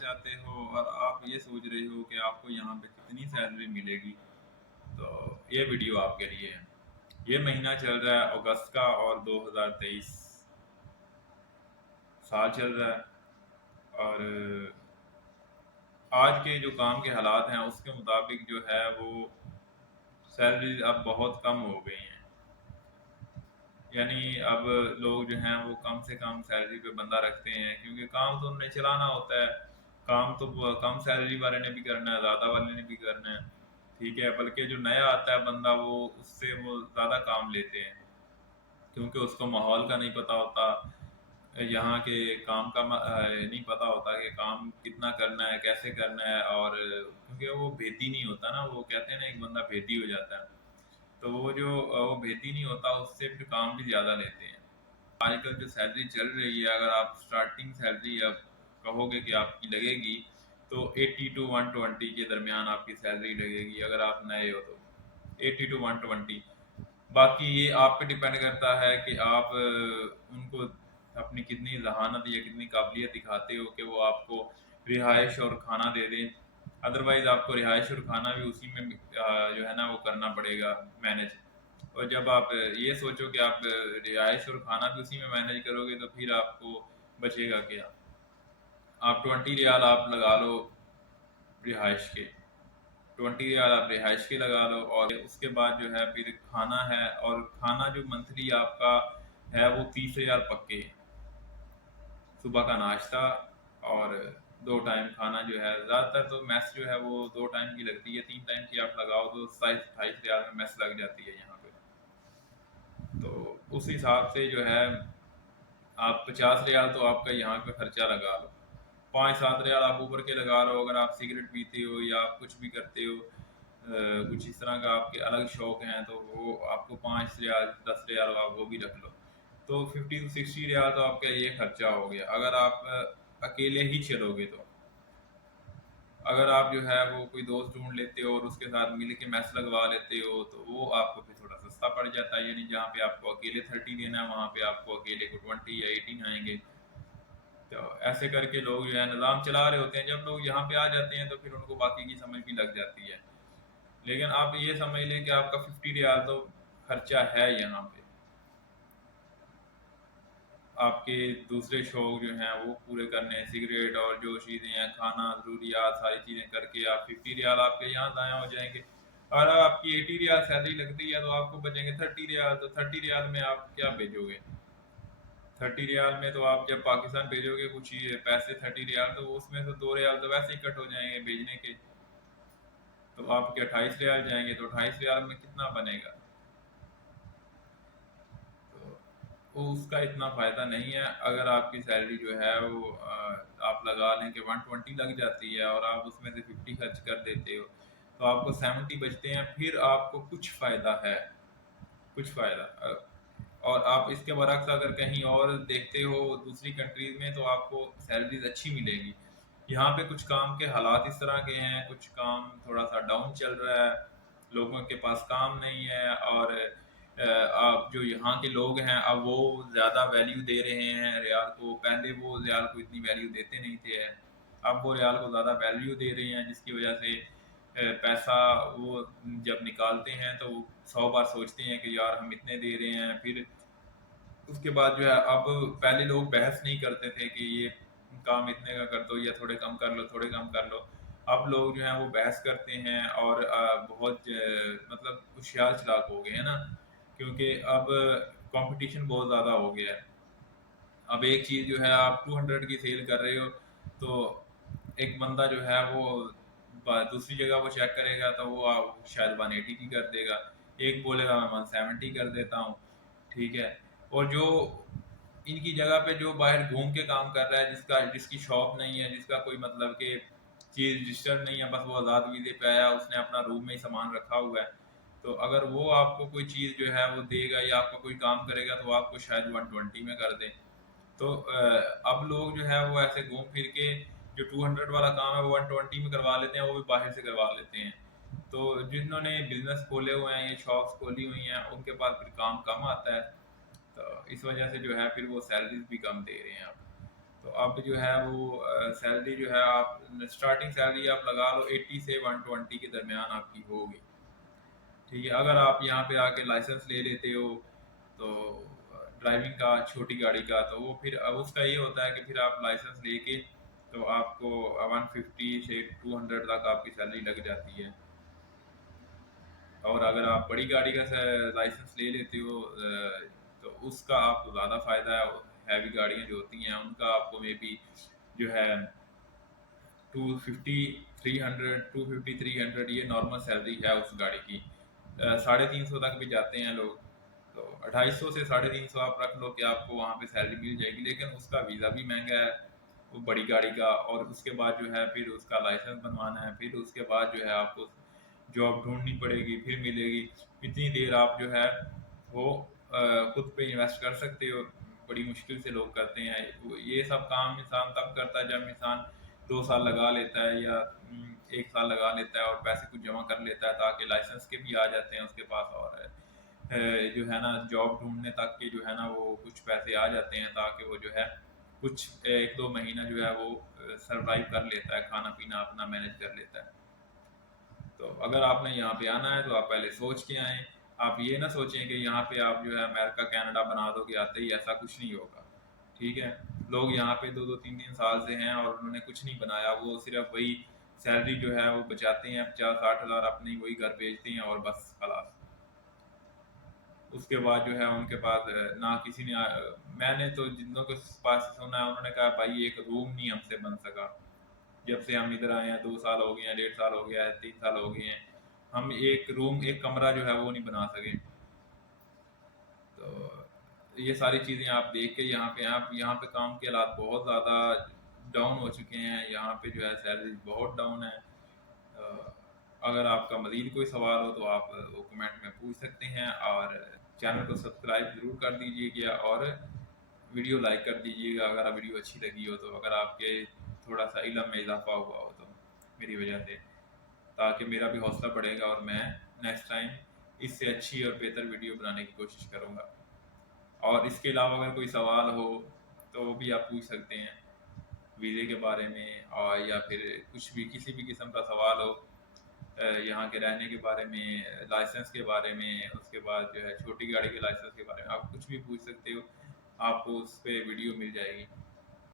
چاہتے ہو اور آپ یہ سوچ رہے ہو کہ آپ کو یہاں پہ کتنی سیلری ملے گی، تو یہ ویڈیو آپ کے لیے ہے۔ یہ مہینہ چل رہا ہے اگست کا اور 2023 سال چل رہا ہے، اور آج کے جو کام کے حالات ہیں اس کے مطابق جو ہے وہ سیلریز اب بہت کم ہو گئی ہیں، یعنی اب لوگ جو ہیں وہ کم سے کم سیلری پہ بندہ رکھتے ہیں، کیونکہ کام تو انہوں نے چلانا ہوتا ہے، کام تو کم سیلری والے نے بھی کرنا ہے، زیادہ والے نے بھی کرنا ہے، ٹھیک ہے، بلکہ جو نیا آتا ہے بندہ وہ اس سے وہ زیادہ کام لیتے ہیں، کیونکہ اس کو ماحول کا نہیں پتہ ہوتا، یہاں کے کام کا نہیں پتہ ہوتا کہ کام کتنا کرنا ہے، کیسے کرنا ہے، اور کیونکہ وہ بھیتی نہیں ہوتا نا، وہ کہتے ہیں نا ایک بندہ بھیتی ہو جاتا ہے، تو وہ جو وہ بھیتی نہیں ہوتا اس سے پھر کام بھی زیادہ لیتے ہیں۔ آج کل جو سیلری چل رہی ہے، اگر آپ اسٹارٹنگ سیلری اب کہو گے کہ آپ کی لگے گی تو 80 to 120 کے درمیان آپ کی سیلری لگے گی اگر آپ نئے ہو تو، 80 to 120۔ باقی یہ آپ پہ ڈپینڈ کرتا ہے کہ آپ ان کو اپنی کتنی ذہانت یا کتنی قابلیت دکھاتے ہو کہ وہ آپ کو رہائش اور کھانا دے دیں، ادروائز آپ کو رہائش اور کھانا بھی اسی میں جو ہے نا وہ کرنا پڑے گا مینج، اور جب آپ یہ سوچو کہ آپ رہائش اور کھانا بھی اسی میں مینج کرو گے تو پھر آپ کو بچے گا کیا؟ آپ 20 ریال آپ لگا لو رہائش کے، 20 ریال آپ رہائش کے لگا لو، اور اس کے بعد جو ہے پھر کھانا ہے، اور کھانا جو منتھلی آپ کا ہے وہ 30 ریال پکے، صبح کا ناشتہ اور 2 ٹائم کھانا جو ہے، زیادہ تر تو میس جو ہے وہ 2 ٹائم کی لگتی ہے، 3 ٹائم کی آپ لگاؤ تو 27-28 ریال میں میس لگ جاتی ہے یہاں پہ، تو اس حساب سے جو ہے آپ 50 ریال تو آپ کا یہاں پہ خرچہ لگا لو، 5-7 ریال آپ اوپر کے لگا لو اگر آپ سگریٹ پیتے ہو یا آپ کچھ بھی کرتے ہو، کچھ اس طرح کا آپ کے الگ شوق ہیں تو وہ آپ کو 5 ریال 10 ریال آپ وہ بھی رکھ لو، تو 50 to 60 ریال تو آپ کا یہ خرچہ ہو گیا اگر آپ اکیلے ہی چلو گے تو۔ اگر آپ جو ہے وہ کوئی دوست ڈھونڈ لیتے ہو اور اس کے ساتھ مل کے میس لگوا لیتے ہو تو وہ آپ کو پھر تھوڑا سستا پڑ جاتا ہے، یعنی جہاں پہ آپ کو اکیلے 30 دینا ہے وہاں پہ آپ کو اکیلے کو 20 یا 18 آئیں گے، تو ایسے کر کے لوگ جو ہے نظام چلا رہے ہوتے ہیں، جب لوگ یہاں پہ آ جاتے ہیں تو پھر ان کو باقی کی سمجھ بھی لگ جاتی ہے، لیکن آپ یہ سمجھ لیں کہ آپ کا 50 ریال تو خرچہ ہے یہاں پہ، آپ کے دوسرے شوق جو ہیں وہ پورے کرنے، سگریٹ اور جو چیزیں ہیں کھانا ضروریات ساری چیزیں کر کے آپ 50 ریال آپ کے یہاں ضائع ہو جائیں گے، اور آپ کی 80 ریال سیلری لگتی ہے تو آپ کو بچیں گے 30 ریال، تو 30 ریال میں آپ کیا بھیجو گے؟ 30 ریال میں تو آپ جب پاکستان بھیجو گے کچھ پیسے 30 ریال، تو اس میں سے 2 ریال تو ویسے ہی کٹ ہو جائیں گے بھیجنے کے، تو آپ کے 28 ریال جائیں گے، تو 28 ریال میں کتنا بنے گا؟ تو وہ اس کا اتنا فائدہ نہیں ہے، اگر آپ کی سیلری جو ہے وہ آپ لگا لیں کہ 120 لگ جاتی ہے اور آپ اس میں سے 50 خرچ کر دیتے ہو تو آپ کو 70 بچتے ہیں، پھر آپ کو کچھ فائدہ ہے، کچھ فائدہ اور آپ اس کے برعکس اگر کہیں اور دیکھتے ہو دوسری کنٹریز میں تو آپ کو سیلریز اچھی ملے گی، یہاں پہ کچھ کام کے حالات اس طرح کے ہیں، کچھ کام تھوڑا سا ڈاؤن چل رہا ہے، لوگوں کے پاس کام نہیں ہے، اور آپ جو یہاں کے لوگ ہیں اب وہ زیادہ ویلیو دے رہے ہیں ریال کو، پہلے وہ ریال کو اتنی ویلیو دیتے نہیں تھے، اب وہ ریال کو زیادہ ویلیو دے رہے ہیں، جس کی وجہ سے پیسہ وہ جب نکالتے ہیں تو وہ 100 بار سوچتے ہیں کہ یار ہم اتنے دے رہے ہیں، پھر اس کے بعد جو ہے اب پہلے لوگ بحث نہیں کرتے تھے کہ یہ کام اتنے کا کر دو یا تھوڑے کم کر لو، تھوڑے کم کر لو، اب لوگ جو ہیں وہ بحث کرتے ہیں اور بہت مطلب ہوشیار چلاک ہو گئے ہیں نا، کیونکہ اب کمپٹیشن بہت زیادہ ہو گیا ہے، اب ایک چیز جو ہے آپ 200 کی سیل کر رہے ہو تو ایک بندہ جو ہے وہ دوسری جگہ وہ چیک کرے گا تو وہ شاید 180 کی کر دے گا، ایک بولے گا میں 170 کر دیتا ہوں، ٹھیک ہے، اور جو ان کی جگہ پہ جو باہر گھوم کے کام کر رہا ہے جس کی شاپ نہیں ہے، جس کا کوئی مطلب کہ چیز رجسٹر نہیں ہے، بس وہ آزاد ویزے پہ آیا، اس نے اپنا روم میں ہی سامان رکھا ہوا ہے، تو اگر وہ آپ کو کوئی چیز جو ہے وہ دے گا یا آپ کا کوئی کام کرے گا تو آپ کو شاید 120 میں کر دے، تو اب لوگ جو ہے وہ ایسے گھوم پھر کے جو 200 والا کام ہے وہ 120 میں کروا لیتے ہیں، وہ بھی باہر سے کروا لیتے ہیں، تو جنہوں نے بزنس کھولے ہوئے ہیں یا شاپس کھولی ہوئی ہیں ان کے پاس پھر کام کم آتا ہے، تو اس وجہ سے جو ہے پھر وہ سیلریز بھی کم دے رہے ہیں اب، تو اب جو ہے وہ سیلری جو ہے آپ اسٹارٹنگ سیلری آپ لگا لو 80 سے 120 کے درمیان آپ کی ہوگی، ٹھیک ہے۔ اگر آپ یہاں پہ آ کے لائسنس لے لیتے ہو تو ڈرائیونگ کا چھوٹی گاڑی کا، تو وہ پھر اب اس کا یہ ہوتا ہے کہ پھر آپ لائسنس لے کے تو آپ کو 150 سے 200 تک آپ کی سیلری لگ جاتی ہے۔ اور اگر آپ بڑی گاڑی کا لائسنس لے لیتے ہو تو اس کا آپ کو زیادہ فائدہ ہے۔ ہیوی گاڑیاں جو ہوتی ہیں ان کا آپ کو مے بی جو ہے 250 300 یہ نارمل سیلری ہے اس گاڑی کی۔ 350 تک بھی جاتے ہیں لوگ، تو 250 سے 350 آپ رکھ لو کہ آپ کو وہاں پہ سیلری مل جائے گی، لیکن اس کا ویزا بھی مہنگا ہے وہ بڑی گاڑی کا، اور اس کے بعد جو ہے پھر اس کا لائسنس بنوانا ہے، پھر اس کے بعد جو ہے آپ کو جاب ڈھونڈنی پڑے گی، پھر ملے گی۔ اتنی دیر آپ جو ہے وہ خود پہ انویسٹ کر سکتے ہو، بڑی مشکل سے لوگ کرتے ہیں یہ سب کام۔ انسان تب کرتا ہے جب انسان 2 سال لگا لیتا ہے یا 1 سال لگا لیتا ہے اور پیسے کچھ جمع کر لیتا ہے تاکہ لائسنس کے بھی آ جاتے ہیں اس کے پاس، اور جو ہے نا جاب ڈھونڈنے تک کے جو ہے نا وہ کچھ پیسے آ جاتے ہیں تاکہ وہ جو ہے کچھ 1-2 مہینہ جو ہے وہ سروائیو کر لیتا ہے، کھانا پینا اپنا مینج کر لیتا ہے۔ تو اگر آپ نے یہاں پہ آنا ہے تو آپ پہلے سوچ کے آئیں، آپ یہ نہ سوچیں کہ یہاں پہ آپ جو ہے امریکہ کینیڈا بنا دو گے آتے ہی، ایسا کچھ نہیں ہوگا، ٹھیک ہے۔ لوگ یہاں پہ 2-2 3 3 سال سے ہیں اور انہوں نے کچھ نہیں بنایا، وہ صرف وہی سیلری جو ہے وہ بچاتے ہیں 50-60 ہزار اپنی، وہی گھر بھیجتے ہیں اور بس خلاص۔ اس کے بعد جو ہے ان کے پاس نہ کسی نے میں نے تو جنوں کے پاس سنا ہے انہوں نے کہا بھائی ایک روم نہیں ہم سے بن سکا، جب سے ہم ادھر آئے ہیں 2 سال ہو گئے ہیں، 1.5 سال ہو گیا ہے، 3 سال ہو گئے ہیں، ہم ایک روم ایک کمرہ جو ہے وہ نہیں بنا سکے۔ تو یہ ساری چیزیں آپ دیکھ کے یہاں پہ آپ یہاں پہ کام کے حالات بہت زیادہ ڈاؤن ہو چکے ہیں، یہاں پہ جو ہے سیلری بہت ڈاؤن ہے۔ اگر آپ کا مزید کوئی سوال ہو تو آپ وہ کمنٹ میں پوچھ سکتے ہیں، اور چینل کو سبسکرائب ضرور کر دیجیے گا اور ویڈیو لائک کر دیجیے گا اگر ویڈیو اچھی لگی ہو تو، اگر آپ کے تھوڑا سا علم میں اضافہ ہوا ہو تو میری وجہ سے، تاکہ میرا بھی حوصلہ بڑھے گا اور میں نیکسٹ ٹائم اس سے اچھی اور بہتر ویڈیو بنانے کی کوشش کروں گا۔ اور اس کے علاوہ اگر کوئی سوال ہو تو وہ بھی آپ پوچھ سکتے ہیں ویزے کے بارے میں، اور یا پھر کچھ بھی کسی بھی قسم کا سوال ہو یہاں کے رہنے کے بارے میں، لائسنس کے بارے میں، اس کے بعد جو ہے چھوٹی گاڑی کے لائسنس کے بارے میں، آپ کچھ بھی پوچھ سکتے ہو، آپ کو اس پہ ویڈیو مل جائے گی۔